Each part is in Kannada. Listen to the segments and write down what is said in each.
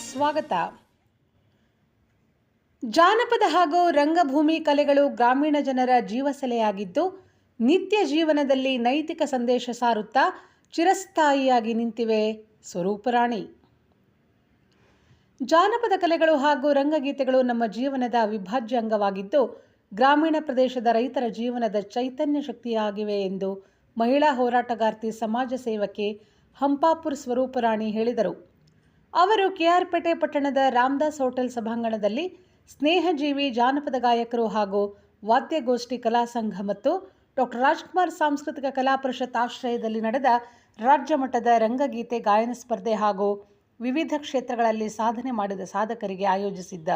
ಸ್ವಾಗತ. ಜಾನಪದ ಹಾಗೂ ರಂಗಭೂಮಿ ಕಲೆಗಳು ಗ್ರಾಮೀಣ ಜನರ ಜೀವಸೆಲೆಯಾಗಿದ್ದು, ನಿತ್ಯ ಜೀವನದಲ್ಲಿ ನೈತಿಕ ಸಂದೇಶ ಸಾರುತ್ತಾ ಚಿರಸ್ಥಾಯಿಯಾಗಿ ನಿಂತಿವೆ. ಸ್ವರೂಪರಾಣಿ. ಜಾನಪದ ಕಲೆಗಳು ಹಾಗೂ ರಂಗಗೀತೆಗಳು ನಮ್ಮ ಜೀವನದ ಅವಿಭಾಜ್ಯ ಅಂಗವಾಗಿದ್ದು, ಗ್ರಾಮೀಣ ಪ್ರದೇಶದ ರೈತರ ಜೀವನದ ಚೈತನ್ಯ ಶಕ್ತಿಯಾಗಿವೆ ಎಂದು ಮಹಿಳಾ ಹೋರಾಟಗಾರ್ತಿ, ಸಮಾಜ ಸೇವಕಿ ಹಂಪಾಪುರ ಸ್ವರೂಪರಾಣಿ ಹೇಳಿದರು. ಅವರು ಕೆಆರ್ಪೇಟೆ ಪಟ್ಟಣದ ರಾಮದಾಸ್ ಹೋಟೆಲ್ ಸಭಾಂಗಣದಲ್ಲಿ ಸ್ನೇಹಜೀವಿ ಜಾನಪದ ಗಾಯಕರು ಹಾಗೂ ವಾದ್ಯಗೋಷ್ಠಿ ಕಲಾ ಸಂಘ ಮತ್ತು ಡಾಕ್ಟರ್ ರಾಜ್ಕುಮಾರ್ ಸಾಂಸ್ಕೃತಿಕ ಕಲಾ ಪರಿಷತ್ ಆಶ್ರಯದಲ್ಲಿ ನಡೆದ ರಾಜ್ಯ ಮಟ್ಟದ ರಂಗಗೀತೆ ಗಾಯನ ಸ್ಪರ್ಧೆ ಹಾಗೂ ವಿವಿಧ ಕ್ಷೇತ್ರಗಳಲ್ಲಿ ಸಾಧನೆ ಮಾಡಿದ ಸಾಧಕರಿಗೆ ಆಯೋಜಿಸಿದ್ದ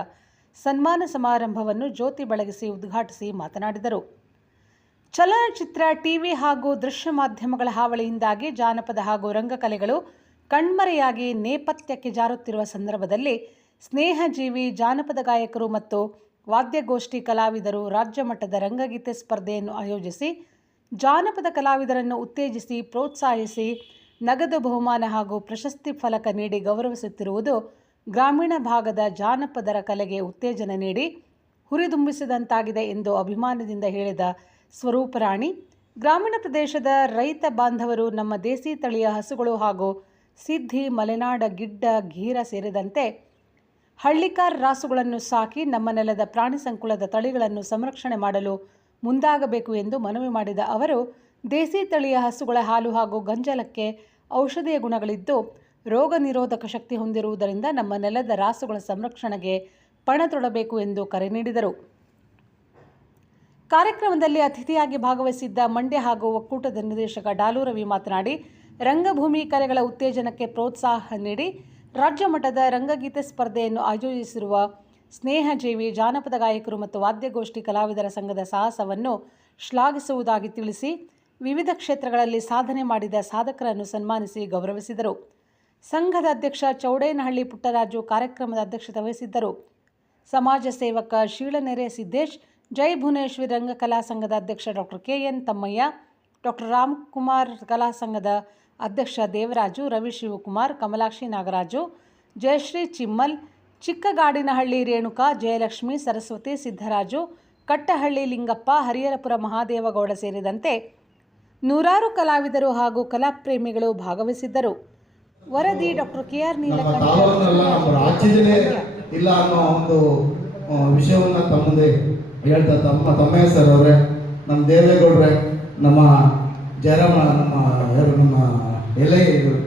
ಸನ್ಮಾನ ಸಮಾರಂಭವನ್ನು ಜ್ಯೋತಿ ಬೆಳಗಿಸಿ ಉದ್ಘಾಟಿಸಿ ಮಾತನಾಡಿದರು. ಚಲನಚಿತ್ರ, ಟಿವಿ ಹಾಗೂ ದೃಶ್ಯ ಮಾಧ್ಯಮಗಳ ಹಾವಳಿಯಿಂದಾಗಿ ಜಾನಪದ ಹಾಗೂ ರಂಗಕಲೆಗಳು ಕಣ್ಮರೆಯಾಗಿ ನೇಪಥ್ಯಕ್ಕೆ ಜಾರುತ್ತಿರುವ ಸಂದರ್ಭದಲ್ಲಿ ಸ್ನೇಹಜೀವಿ ಜಾನಪದ ಗಾಯಕರು ಮತ್ತು ವಾದ್ಯಗೋಷ್ಠಿ ಕಲಾವಿದರು ರಾಜ್ಯ ಮಟ್ಟದ ರಂಗಗೀತೆ ಸ್ಪರ್ಧೆಯನ್ನು ಆಯೋಜಿಸಿ ಜಾನಪದ ಕಲಾವಿದರನ್ನು ಉತ್ತೇಜಿಸಿ ಪ್ರೋತ್ಸಾಹಿಸಿ ನಗದು ಬಹುಮಾನ ಹಾಗೂ ಪ್ರಶಸ್ತಿ ಫಲಕ ನೀಡಿ ಗೌರವಿಸುತ್ತಿರುವುದು ಗ್ರಾಮೀಣ ಭಾಗದ ಜಾನಪದರ ಕಲೆಗೆ ಉತ್ತೇಜನ ನೀಡಿ ಹುರಿದುಂಬಿಸಿದಂತಾಗಿದೆ ಎಂದು ಅಭಿಮಾನದಿಂದ ಹೇಳಿದ ಸ್ವರೂಪರಾಣಿ, ಗ್ರಾಮೀಣ ಪ್ರದೇಶದ ರೈತ ಬಾಂಧವರು ನಮ್ಮ ದೇಸಿ ತಳಿಯ ಹಸುಗಳು ಹಾಗೂ ಸಿದ್ಧಿ, ಮಲೆನಾಡ ಗಿಡ್ಡ, ಗೀರ ಸೇರಿದಂತೆ ಹಳ್ಳಿಕಾರ್ ರಾಸುಗಳನ್ನು ಸಾಕಿ ನಮ್ಮ ನೆಲದ ಪ್ರಾಣಿ ಸಂಕುಲದ ತಳಿಗಳನ್ನು ಸಂರಕ್ಷಣೆ ಮಾಡಲು ಮುಂದಾಗಬೇಕು ಎಂದು ಮನವಿ ಮಾಡಿದ ಅವರು, ದೇಸಿ ತಳಿಯ ಹಸುಗಳ ಹಾಲು ಹಾಗೂ ಗಂಜಲಕ್ಕೆ ಔಷಧೀಯ ಗುಣಗಳಿದ್ದು ರೋಗ ನಿರೋಧಕ ಶಕ್ತಿ ಹೊಂದಿರುವುದರಿಂದ ನಮ್ಮ ನೆಲದ ರಾಸುಗಳ ಸಂರಕ್ಷಣೆಗೆ ಪಣ ತೊಡಬೇಕು ಎಂದು ಕರೆ ನೀಡಿದರು. ಕಾರ್ಯಕ್ರಮದಲ್ಲಿ ಅತಿಥಿಯಾಗಿ ಭಾಗವಹಿಸಿದ್ದ ಮಂಡ್ಯ ಹಾಗೂ ಒಕ್ಕೂಟದ ನಿರ್ದೇಶಕ ಡಾಲು ರವಿ ಮಾತನಾಡಿ, ರಂಗಭೂಮಿ ಕಲೆಗಳ ಉತ್ತೇಜನಕ್ಕೆ ಪ್ರೋತ್ಸಾಹ ನೀಡಿ ರಾಜ್ಯ ಮಟ್ಟದ ರಂಗಗೀತೆ ಸ್ಪರ್ಧೆಯನ್ನು ಆಯೋಜಿಸಿರುವ ಸ್ನೇಹಜೀವಿ ಜಾನಪದ ಗಾಯಕರು ಮತ್ತು ವಾದ್ಯಗೋಷ್ಠಿ ಕಲಾವಿದರ ಸಂಘದ ಸಾಹಸವನ್ನು ಶ್ಲಾಘಿಸುವುದಾಗಿ ತಿಳಿಸಿ, ವಿವಿಧ ಕ್ಷೇತ್ರಗಳಲ್ಲಿ ಸಾಧನೆ ಮಾಡಿದ ಸಾಧಕರನ್ನು ಸನ್ಮಾನಿಸಿ ಗೌರವಿಸಿದರು. ಸಂಘದ ಅಧ್ಯಕ್ಷ ಚೌಡೇನಹಳ್ಳಿ ಪುಟ್ಟರಾಜು ಕಾರ್ಯಕ್ರಮದ ಅಧ್ಯಕ್ಷತೆ ವಹಿಸಿದ್ದರು. ಸಮಾಜ ಸೇವಕ ಶೀಳನೆರೆ ಸಿದ್ದೇಶ್, ಜೈ ಭುವನೇಶ್ವರಿ ರಂಗಕಲಾ ಸಂಘದ ಅಧ್ಯಕ್ಷ ಡಾಕ್ಟರ್ ಕೆಎನ್ ತಮ್ಮಯ್ಯ, ಡಾಕ್ಟರ್ ರಾಮ್ಕುಮಾರ್ ಕಲಾ ಸಂಘದ ಅಧ್ಯಕ್ಷ ದೇವರಾಜು, ರವಿ ಶಿವಕುಮಾರ್, ಕಮಲಾಕ್ಷಿ ನಾಗರಾಜು, ಜಯಶ್ರೀ ಚಿಮ್ಮಲ್, ಚಿಕ್ಕಗಾಡಿನಹಳ್ಳಿ ರೇಣುಕಾ, ಜಯಲಕ್ಷ್ಮಿ, ಸರಸ್ವತಿ, ಸಿದ್ದರಾಜು, ಕಟ್ಟಹಳ್ಳಿ ಲಿಂಗಪ್ಪ, ಹರಿಹರಪುರ ಮಹಾದೇವಗೌಡ ಸೇರಿದಂತೆ ನೂರಾರು ಕಲಾವಿದರು ಹಾಗೂ ಕಲಾಪ್ರೇಮಿಗಳು ಭಾಗವಹಿಸಿದ್ದರು. ವರದಿ ಡಾಕ್ಟರ್ ಕೆಆರ್ ನೀಲಕಂಠ. ಇಲ್ಲ ಅನ್ನೋ ಒಂದು ವಿಷಯವನ್ನು ತಮ್ಮ ಮುಂದೆ ಹೇಳ್ತಾ ತಮ್ಮಯ್ಯ ಸರ್ ಅವರೇ, ನಮ್ಮ ದೇವೇಗೌಡ್ರೆ, ನಮ್ಮ ಜಯರಾಮ, ನಮ್ಮ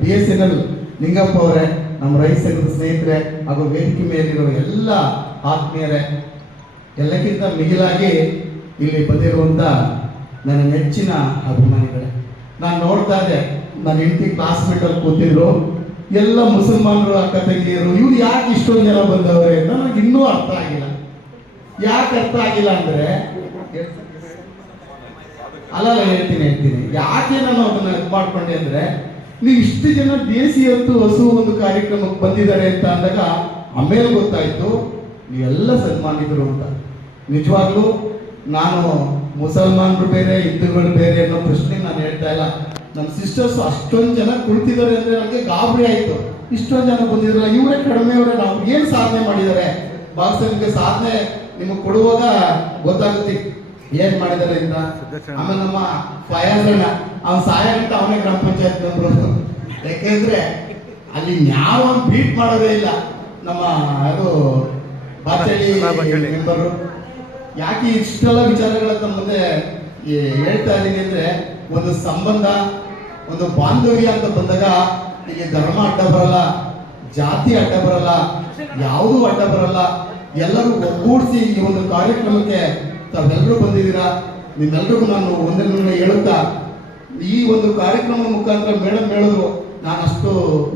BSNL ಲಿಂಗಪ್ಪ ಅವರೇ, ನಮ್ಮ ರೈತ ಸಂಘದ ಸ್ನೇಹಿತರೆ ಹಾಗೂ ವೇದಿಕೆ ಮೇಲಿರೋ ಎಲ್ಲ ಆತ್ಮೀಯರೇ, ಎಲ್ಲಕ್ಕಿಂತ ಮಿಗಿಲಾಗಿ ಇಲ್ಲಿ ಬಂದಿರುವಂಥ ನನ್ನ ನೆಚ್ಚಿನ ಅಭಿಮಾನಿಗಳೇ, ನಾನು ನೋಡ್ತಾ ಇದ್ದೆ, ನನ್ನ ಹೆಂಡತಿ ಕ್ಲಾಸ್ಮೇಟಲ್ಲಿ ಕೂತಿದ್ರು, ಎಲ್ಲ ಮುಸಲ್ಮಾನರು, ಅಕ್ಕ ತಂಗಿಯರು, ಇವ್ರು ಯಾಕೆ ಇಷ್ಟೊಂದು ಜನ ಬಂದವ್ರೆ ಅಂತ ನನಗೆ ಇನ್ನೂ ಅರ್ಥ ಆಗಿಲ್ಲ. ಯಾಕೆ ಅರ್ಥ ಆಗಿಲ್ಲ ಅಂದರೆ, ಅಲ್ಲಲ್ಲ ಹೇಳ್ತೀನಿ ಯಾಕೆ ನಾನು ಅದನ್ನ ಇದು ಮಾಡ್ಕೊಂಡೆ ಅಂದರೆ, ನೀವು ಇಷ್ಟು ಜನ ದೇಸಿ ಹಸು ಒಂದು ಕಾರ್ಯಕ್ರಮಕ್ಕೆ ಬಂದಿದ್ದಾರೆ ಅಂತ ಅಂದಾಗ ಆಮೇಲೆ ಗೊತ್ತಾಯ್ತು ನೀವೆಲ್ಲ ಸನ್ಮಾನಿತರು ಅಂತ. ನಿಜವಾಗ್ಲೂ ನಾನು ಮುಸಲ್ಮಾನರು ಬೇರೆ, ಹಿಂದೂಗಳು ಬೇರೆ ಅನ್ನೋ ಪ್ರಶ್ನೆ ನಾನು ಹೇಳ್ತಾ ಇಲ್ಲ. ನಮ್ಮ ಸಿಸ್ಟರ್ಸ್ ಅಷ್ಟೊಂದು ಜನ ಕುಳಿತಿದ್ದಾರೆ ಅಂದರೆ ನನಗೆ ಗಾಬರಿ ಆಯಿತು. ಇಷ್ಟೊಂದು ಜನ ಬಂದಿದ್ರಲ್ಲ, ಇವರೇ ಕಡಿಮೆಯವರೇ, ನಾವು ಏನು ಸಾಧನೆ ಮಾಡಿದ್ದಾರೆ, ಬಾಕ್ಸರ್ಗೆ ಸಾಧನೆ ನಿಮಗೆ ಕೊಡುವಾಗ ಗೊತ್ತಾಗುತ್ತೆ ಏನ್ ಮಾಡಿದ್ದಾರೆ ಅಂತ. ಆಮೇಲೆ ನಮ್ಮ ಫಯಾಜಣ್ಣ, ಅವ್ನು ಸಾಯಂತ ಅವನೇ ಗ್ರಾಮ ಪಂಚಾಯತ್ ಮೆಂಬರು, ಯಾಕೆಂದ್ರೆ ಅಲ್ಲಿ ಯಾವ ಬೀಟ್ ಮಾಡೋದೇ ಇಲ್ಲ. ನಮ್ಮ ಅದು ಬಾಚಳ್ಳಿ ಮೆಂಬರು. ಯಾಕೆ ಇಷ್ಟೆಲ್ಲ ವಿಚಾರಗಳ ತಮ್ಮ ಮುಂದೆ ಹೇಳ್ತಾ ಇದ್ದೀನಿ ಅಂದ್ರೆ, ಒಂದು ಸಂಬಂಧ, ಒಂದು ಬಾಂಧವ್ಯ ಅಂತ ಬಂದಾಗ ಇಲ್ಲಿ ಧರ್ಮ ಅಡ್ಡ ಬರಲ್ಲ, ಜಾತಿ ಅಡ್ಡ ಬರಲ್ಲ, ಯಾವುದೂ ಅಡ್ಡ ಬರಲ್ಲ. ಎಲ್ಲರೂ ಒಗ್ಗೂಡಿಸಿ ಈ ಒಂದು ಕಾರ್ಯಕ್ರಮಕ್ಕೆ ತಾವೆಲ್ಲರೂ ಬಂದಿದ್ದೀರಾ. ನಿಮ್ಮೆಲ್ಲರಿಗೂ ನಾನು ಒಂದನ್ನು ಹೇಳುತ್ತಾ, ಈ ಒಂದು ಕಾರ್ಯಕ್ರಮ ಮುಖಾಂತರ ಮೇಡಮ್ ಹೇಳಿದ್ರು, ನಾನು ಅಷ್ಟು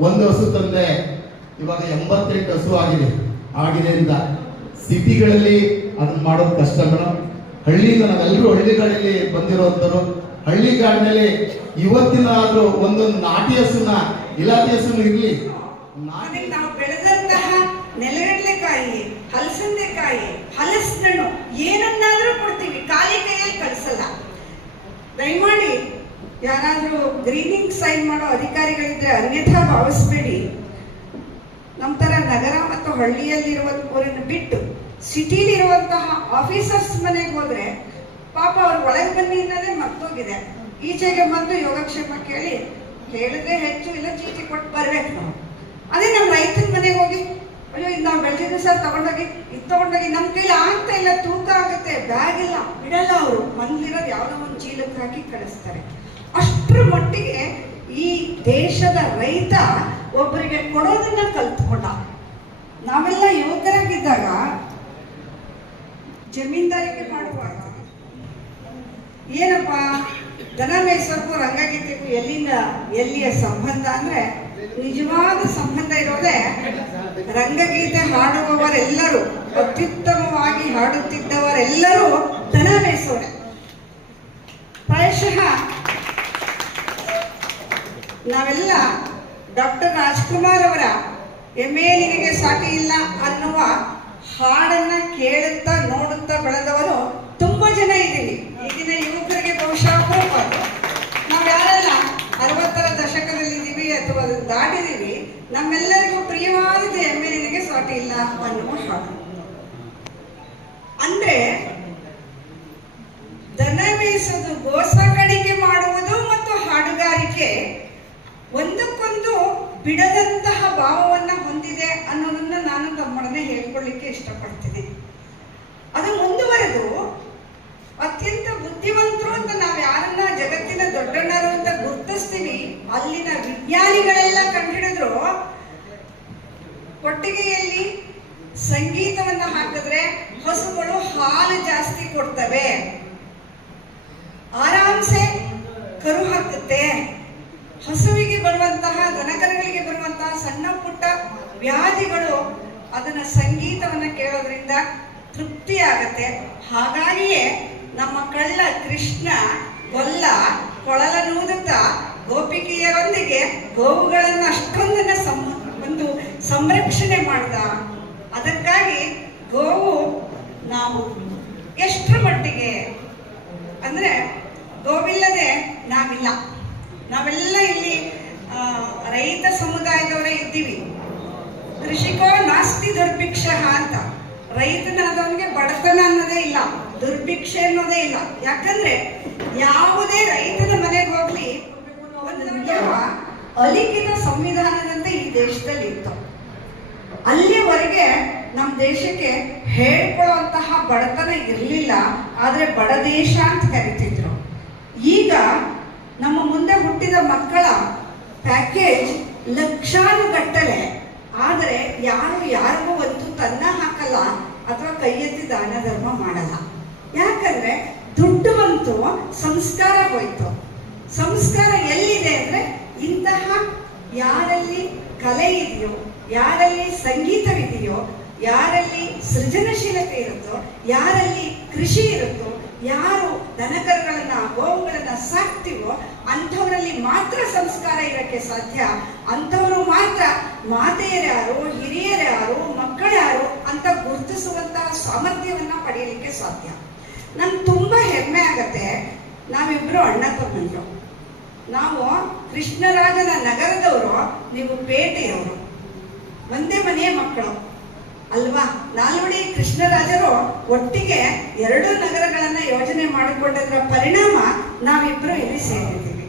ಒಂದು ಹಸು ತಂದೆ, ಇವಾಗ 88 ಹಸು ಆಗಿದೆ ಅಂತ. ಸಿಟಿಗಳಲ್ಲಿ ಅದನ್ನ ಮಾಡೋದು ಕಷ್ಟ ಮೇಡಮ್. ಹಳ್ಳಿಯಿಂದ ನಾವೆಲ್ಲರೂ ಹಳ್ಳಿಗಳಲ್ಲಿ ಬಂದಿರೋಂಥವ್ರು. ಹಳ್ಳಿಗಾಡಿನಲ್ಲಿ ಇವತ್ತಿನ ಆದ್ರೂ ಒಂದೊಂದು ನಾಟಿ ಹಸುನ, ಇಲಾತಿ ಹಸುನು ಇರಲಿ. ನಾವು ಬೆಳೆದಂತಹ ನೆಲಗಡಲೆಕಾಯಿ, ಹಲಸಂದೆಕಾಯಿ, ಹಲಸಿನಣ್ಣು ಏನನ್ನಾದ್ರೂ ಕೊಡ್ತೀವಿ, ಖಾಲಿ ಕೈಯಲ್ಲಿ ಕಳಿಸಲ್ಲ. ದಯಮಾಡಿ ಯಾರಾದ್ರೂ ಗ್ರೀನಿಂಗ್ ಸೈನ್ ಮಾಡೋ ಅಧಿಕಾರಿಗಳಿದ್ರೆ ಅನ್ಯಥಾ ಭಾವಿಸ್ಬೇಡಿ. ನಮ್ಮ ತರ ನಗರ ಹಳ್ಳಿಯಲ್ಲಿರುವವರನ್ನು ಬಿಟ್ಟು ಸಿಟಿಲಿರುವಂತಹ ಆಫೀಸರ್ಸ್ ಮನೆಗೆ ಹೋದ್ರೆ ಪಾಪ ಅವ್ರು ಒಳಗೆ ಬನ್ನಿ ಅನ್ನೋದೇ ಮರ್ತೋಗಿದೆ. ಈಚೆಗೆ ಬಂದು ಯೋಗಕ್ಷೇಮ ಕೇಳಿ ಹೇಳಿದ್ರೆ ಹೆಚ್ಚು ಇಲ್ಲ ಚೀಟಿ ಕೊಟ್ಟು ಬರ್ಬೇಕು ನಾವು. ಅದೇ ನಮ್ಮ ರೈತನ ಮನೆಗೆ ಹೋಗಿ ಅಯ್ಯೋ ಇದು ನಾವು ಬೆಳೆದಿದ್ದು ಸರ್ ತಗೊಂಡೋಗಿ ಇದು ತಗೊಂಡೋಗಿ ನಮ್ಮ ಕೈಲಿ ಆಗ್ತಾ ಇಲ್ಲ, ತೂಕ ಆಗುತ್ತೆ, ಬ್ಯಾಗ್ ಇಲ್ಲ, ಬಿಡಲ್ಲ. ಅವರು ಮನೇಲಿರೋದು ಯಾವುದೋ ಒಂದು ಚೀಲಕ್ಕೆ ಹಾಕಿ ಕಳಿಸ್ತಾರೆ. ಅಷ್ಟರ ಮಟ್ಟಿಗೆ ಈ ದೇಶದ ರೈತ ಒಬ್ಬರಿಗೆ ಕೊಡೋದನ್ನ ಕಲ್ತ್ಕೊಂಡ. ನಾವೆಲ್ಲ ಯುವಕರಾಗಿದ್ದಾಗ ಜಮೀನ್ದಾರಿಕೆ ಮಾಡುವಾಗ ಏನಪ್ಪ ದನ ಮೇಯಿಸೋಕ್ಕೂ ರಂಗಗೀತೆಗೂ ಎಲ್ಲಿಯ ಸಂಬಂಧ ಅಂದ್ರೆ ನಿಜವಾದ ಸಂಬಂಧ ಇರೋದೇ ರಂಗಗೀತೆ ಹಾಡುವವರೆಲ್ಲರೂ, ಅತ್ಯುತ್ತಮವಾಗಿ ಹಾಡುತ್ತಿದ್ದವರೆಲ್ಲರೂ ದನ ಮೇಯಿಸೋರೆ. ಪ್ರಾಯಶಃ ನಾವೆಲ್ಲ ಡಾಕ್ಟರ್ ರಾಜ್ಕುಮಾರ್ ಅವರ ಎಮ್ಮೆಲಿಗೆ ಸಾಟಿ ಇಲ್ಲ ಅನ್ನುವ ಹಾಡನ್ನ ಕೇಳುತ್ತಾ ನೋಡುತ್ತಾ ಬೆಳೆದವರು ತುಂಬಾ ಜನ ಇದ್ದೀವಿ. ಈಗಿನ ಯುವಕರಿಗೆ ಬಹುಶಃ ಅಪರೂಪ. ನಾವು ಯಾರೆಲ್ಲ 60ರ ದಶಕದಲ್ಲಿ ಇದ್ದೀವಿ ಅಥವಾ ಅದನ್ನು ದಾಟಿದೀವಿ, ನಮ್ಮೆಲ್ಲರಿಗೂ ಪ್ರಿಯವಾದ ಎಮ್ಮೆಲಿಗೆ ಸಾಟಿ ಇಲ್ಲ ಅನ್ನುವ ಹಾಡು. ಅಂದ್ರೆ ದನ ಮೇಯಿಸೋದು, ಗೋ ಸಾಕಾಣಿಕೆ ಮಾಡುವುದು ಮತ್ತು ಹಾಡುಗಾರಿಕೆ ಒಂದಕ್ಕೊಂದು ಬಿಡದಂತಹ ಭಾವವನ್ನ ಹೊಂದಿದೆ ಅನ್ನೋದನ್ನ ನಾನು ತಮ್ಮೊಡನೆ ಹೇಳ್ಕೊಳ್ಳಿಕ್ಕೆ ಇಷ್ಟಪಡ್ತೀನಿ. ಅದು ಮುಂದುವರೆದು ಅತ್ಯಂತ ಬುದ್ಧಿವಂತರು ಅಂತ ನಾವು ಯಾರನ್ನ ಜಗತ್ತಿನ ದೊಡ್ಡಣ್ಣರು ಅಂತ ಗುರುತಿಸ್ತೀವಿ, ಅಲ್ಲಿನ ವಿಜ್ಞಾನಿಗಳೆಲ್ಲ ಕಂಡುಹಿಡಿದ್ರು ಕೊಟ್ಟಿಗೆಯಲ್ಲಿ ಸಂಗೀತವನ್ನ ಹಾಕಿದ್ರೆ ಹಸುಗಳು ಹಾಲು ಜಾಸ್ತಿ ಕೊಡ್ತವೆ, ಆರಾಮ್ಸೆ ಕರು ಹಾಕುತ್ತೆ. ಹಸುವಿಗೆ ಬರುವಂತಹ, ದನಕರುಗಳಿಗೆ ಬರುವಂತಹ ಸಣ್ಣ ಪುಟ್ಟ ವ್ಯಾಧಿಗಳು ಅದನ್ನ ಸಂಗೀತವನ್ನ ಕೇಳೋದ್ರಿಂದ ತೃಪ್ತಿ ಆಗತ್ತೆ. ಹಾಗಾಗಿಯೇ ನಮ್ಮ ಕಳ್ಳ ಕೃಷ್ಣ ಗೊಲ್ಲ ಕೊಳಲನೂದುತ್ತಾ ಗೋಪಿಕೆಯರೊಂದಿಗೆ ಗೋವುಗಳನ್ನು ಅಷ್ಟೊಂದನ್ನ ಒಂದು ಸಂರಕ್ಷಣೆ ಮಾಡ್ದ. ಅದಕ್ಕಾಗಿ ಗೋವು ನಾವು ಎಷ್ಟರ ಮಟ್ಟಿಗೆ ಅಂದ್ರೆ ಗೋವಿಲ್ಲದೆ ನಾವಿಲ್ಲ. ನಾವೆಲ್ಲ ಇಲ್ಲಿ ರೈತ ಸಮುದಾಯದವರೇ ಇದ್ದೀವಿ. ಕೃಷಿಕೋ ನಾಸ್ತಿ ದುರ್ಭಿಕ್ಷ ಅಂತ. ರೈತನಾದವನಿಗೆ ಬಡತನ ಅನ್ನೋದೇ ಇಲ್ಲ, ದುರ್ಭಿಕ್ಷೆ ಅನ್ನೋದೇ ಇಲ್ಲ. ಯಾಕಂದ್ರೆ ಯಾವುದೇ ರೈತನ ಮನೆಗೆ ಹೋಗ್ಲಿ ಒಂದು ಅಲಿಖಿತ ಸಂವಿಧಾನದಂತೆ ಈ ದೇಶದಲ್ಲಿ ಇತ್ತು. ಅಲ್ಲಿವರೆಗೆ ನಮ್ಮ ದೇಶಕ್ಕೆ ಹೇಳ್ಕೊಳ್ಳುವಂತಹ ಬಡತನ ಇರಲಿಲ್ಲ, ಆದ್ರೆ ಬಡ ದೇಶ ಅಂತ ಕರಿತಿದ್ರು. ಈಗ ನಮ್ಮ ಮುಂದೆ ಹುಟ್ಟಿದ ಮಕ್ಕಳ ಪ್ಯಾಕೇಜ್ ಲಕ್ಷಾನುಗಟ್ಟಲೆ, ಆದರೆ ಯಾರಿಗೂ ಒಂದು ತನ್ನ ಹಾಕಲ್ಲ ಅಥವಾ ಕೈ ಎತ್ತಿ ದಾನ ಧರ್ಮ ಮಾಡಲ್ಲ. ಯಾಕಂದ್ರೆ ದುಡ್ಡು ಬಂತು, ಸಂಸ್ಕಾರ ಹೋಯ್ತು. ಸಂಸ್ಕಾರ ಎಲ್ಲಿದೆ ಅಂದ್ರೆ ಇಂತಹ ಯಾರಲ್ಲಿ ಕಲೆ ಇದೆಯೋ, ಯಾರಲ್ಲಿ ಸಂಗೀತವಿದೆಯೋ, ಯಾರಲ್ಲಿ ಸೃಜನಶೀಲತೆ ಇರುತ್ತೋ, ಯಾರಲ್ಲಿ ಕೃಷಿ ಇರುತ್ತೋ, ಯಾರು ದನಕರುಗಳನ್ನ ಗೋವುಗಳನ್ನ ಸಾಕ್ತಿವೋ ಅಂಥವರಲ್ಲಿ ಮಾತ್ರ ಸಂಸ್ಕಾರ ಇರಕ್ಕೆ ಸಾಧ್ಯ. ಅಂಥವರು ಮಾತ್ರ ಮಾತೆಯರ್ಯಾರು, ಹಿರಿಯರ್ಯಾರು, ಮಕ್ಕಳ್ಯಾರು ಅಂತ ಗುರುತಿಸುವಂತಹ ಸಾಮರ್ಥ್ಯವನ್ನ ಪಡೆಯಲಿಕ್ಕೆ ಸಾಧ್ಯ. ನಂಗೆ ತುಂಬಾ ಹೆಮ್ಮೆ ಆಗತ್ತೆ. ನಾವಿಬ್ರು ಅಣ್ಣ ತಮ್ಮಂದ್ರು. ನಾವು ಕೃಷ್ಣರಾಜನ ನಗರದವರು, ನೀವು ಪೇಟೆಯವರು, ಒಂದೇ ಮನೆಯ ಮಕ್ಕಳು ಅಲ್ವಾ? ನಾಲ್ವಡಿ ಕೃಷ್ಣರಾಜರು ಒಟ್ಟಿಗೆ 2 ನಗರಗಳನ್ನ ಯೋಜನೆ ಮಾಡಿಕೊಂಡದ್ರ ಪರಿಣಾಮ ನಾವಿಬ್ರು ಇಲ್ಲಿ ಸೇರಿದ್ದೀವಿ.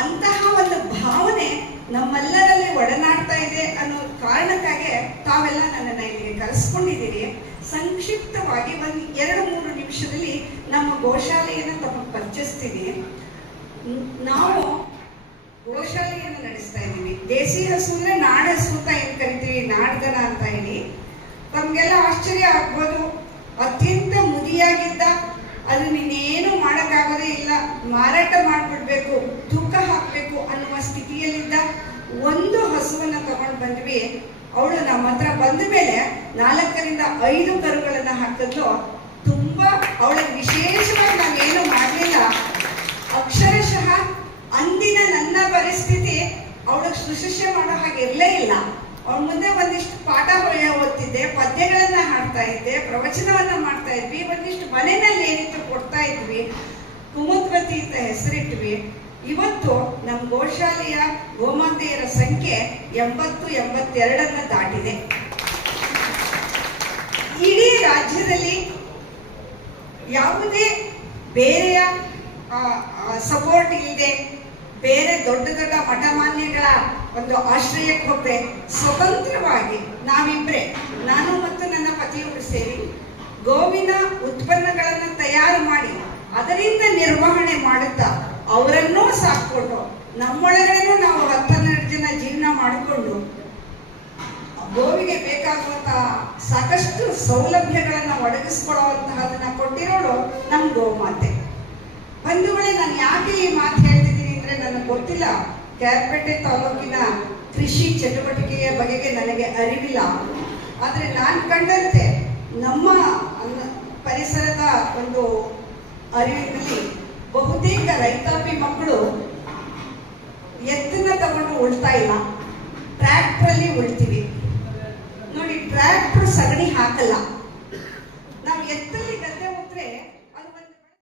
ಅಂತಹ ಒಂದು ಭಾವನೆ ನಮ್ಮೆಲ್ಲರಲ್ಲಿ ಒಡನಾಡ್ತಾ ಇದೆ ಅನ್ನೋ ಕಾರಣಕ್ಕಾಗಿ ತಾವೆಲ್ಲ ನನ್ನನ್ನು ಇಲ್ಲಿಗೆ ಕರೆಸ್ಕೊಂಡಿದ್ದೀರಿ. ಸಂಕ್ಷಿಪ್ತವಾಗಿ ಒಂದು 2-3 ನಿಮಿಷದಲ್ಲಿ ನಮ್ಮ ಗೋಶಾಲೆಯನ್ನು ತಮಗೆ ಪರಿಚಯಿಸ್ತೀನಿ. ನಾವು ಗೋಶಾಲೆಯನ್ನು ನಡೆಸ್ತಾ ಇದ್ದೀವಿ. ದೇಸಿ ಹಸು ಅಂದ್ರೆ ನಾಡ ಹಸು ಅಂತ ಏನ್ ಕರಿತೀವಿ, ನಾಡ್ದನ ಅಂತ ಹೇಳಿ. ತಮ್ಗೆಲ್ಲ ಆಶ್ಚರ್ಯ ಆಗ್ಬೋದು. ಅತ್ಯಂತ ಮುದಿಯಾಗಿದ್ದ, ಅದು ನೀನೇನು ಮಾಡಕ್ಕಾಗೋದೇ ಇಲ್ಲ, ಮಾರಾಟ ಮಾಡ್ಬಿಡ್ಬೇಕು, ತೂಕ ಹಾಕ್ಬೇಕು ಅನ್ನುವ ಸ್ಥಿತಿಯಲ್ಲಿದ್ದ ಒಂದು ಹಸುವನ್ನ ತಗೊಂಡು ಬಂದ್ವಿ. ಅವಳು ನಮ್ಮ ಹತ್ರ ಬಂದ ಮೇಲೆ 4ರಿಂದ 5 ಕರುಗಳನ್ನ ಹಾಕಿದ್ಲು. ತುಂಬಾ ಅವಳಿಗೆ ವಿಶೇಷವಾಗಿ ನಾವೇನು ಮಾಡಲಿಲ್ಲ. ಅಕ್ಷರಶಃ ಅಂದಿನ ನನ್ನ ಪರಿಸ್ಥಿತಿ ಅವಳಿಗೆ ಸುಶಿಷ್ಯ ಮಾಡೋ ಹಾಗೆ ಇರಲೇ ಇಲ್ಲ. ಅವಳ ಮುಂದೆ ಒಂದಿಷ್ಟು ಪಾಠ ಓದ್ತಿದ್ದೆ, ಪದ್ಯಗಳನ್ನ ಹಾಡ್ತಾ ಇದ್ದೆ, ಪ್ರವಚನವನ್ನ ಮಾಡ್ತಾ ಇದ್ವಿ. ಒಂದಿಷ್ಟು ಮನೆಯಲ್ಲಿ ಏನಿತ್ತು ಕೊಡ್ತಾ ಇದ್ವಿ. ಕುಮುದ್ವತಿ ಅಂತ ಹೆಸರಿಟ್ವಿ. ಇವತ್ತು ನಮ್ಮ ಗೋಶಾಲೆಯ ಗೋಮಾತೆಯರ ಸಂಖ್ಯೆ 82 ದಾಟಿದೆ. ಇಡೀ ರಾಜ್ಯದಲ್ಲಿ ಯಾವುದೇ ಬೇರೆಯ ಸಪೋರ್ಟ್ ಇಲ್ಲದೆ, ಬೇರೆ ದೊಡ್ಡ ದೊಡ್ಡ ಮಠಮಾನ್ಯಗಳ ಒಂದು ಆಶ್ರಯಕ್ಕೆ ಹೋಗದೆ ಸ್ವತಂತ್ರವಾಗಿ ನಾವಿಬ್ಬರೇ, ನಾನು ಮತ್ತು ನನ್ನ ಪತಿಯವರು ಸೇರಿ ಗೋವಿನ ಉತ್ಪನ್ನಗಳನ್ನು ತಯಾರು ಮಾಡಿ ಅದರಿಂದ ನಿರ್ವಹಣೆ ಮಾಡುತ್ತಾ ಅವರನ್ನೂ ಸಾಕೊಂಡು ನಮ್ಮೊಳಗಡೆನೂ ನಾವು 10-12 ಜನ ಜೀವನ ಮಾಡಿಕೊಂಡು ಗೋವಿಗೆ ಬೇಕಾಗುವಂತಹ ಸಾಕಷ್ಟು ಸೌಲಭ್ಯಗಳನ್ನು ಒದಗಿಸ್ಕೊಡುವಂತಹದನ್ನ ಕೊಟ್ಟಿರೋಳು ನಮ್ಮ ಗೋಮಾತೆ. ಬಂಧುಗಳೇ, ನಾನು ಯಾಕೆ ಈ ಮಾತು ಹೇಳ್ತಿದ್ದೀನಿ ಅಂದ್ರೆ ನನಗೆ ಗೊತ್ತಿಲ್ಲ, ಕ್ಯಾರ್ಪೇಟೆ ತಾಲೂಕಿನ ಕೃಷಿ ಚಟುವಟಿಕೆಯ ಬಗೆಗೆ ನನಗೆ ಅರಿವಿಲ್ಲ. ಆದರೆ ನಾನು ಕಂಡಂತೆ ನಮ್ಮ ಪರಿಸರದ ಒಂದು ಅರಿವಿನಲ್ಲಿ ಬಹುತೇಕ ರೈತಾಪಿ ಮಕ್ಕಳು ಎತ್ತನ್ನ ತಗೊಂಡು ಉಳ್ತಾ ಇಲ್ಲ, ಟ್ರ್ಯಾಕ್ಟ್ರಲ್ಲಿ ಉಳ್ತೀವಿ ನೋಡಿ. ಟ್ರ್ಯಾಕ್ಟರ್ ಸಗಣಿ ಹಾಕಲ್ಲ,